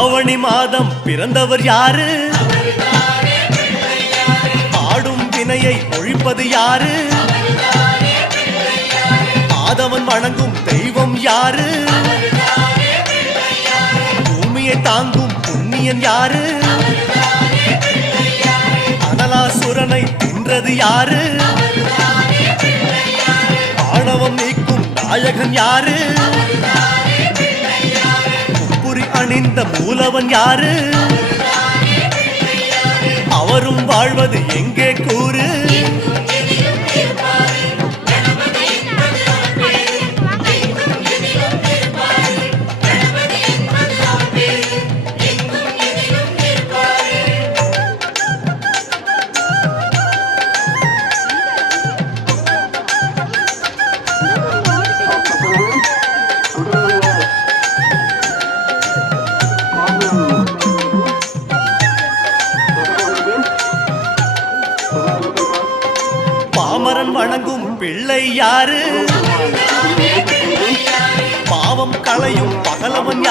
ஆவணி மாதம் பிறந்தவர் யாரு? ஆடும் வினையை ஒழிப்பது யாரு? ஆதவன் வணங்கும் தெய்வம் யாரு? பூமியை தாங்கும் புண்ணியன் யாரு? அனலாசுரனை தின்றது யாரு? ஆணவம் நீக்கும் நாயகன் யாரு? முப்புரி அணிந்த மூலவன் யாரு? அவரும் வாழ்வது எங்கே கூறு? பாமரன் வணங்கும் பிள்ளை யாரு? பாவம் களையும் பகலவன் யாரு?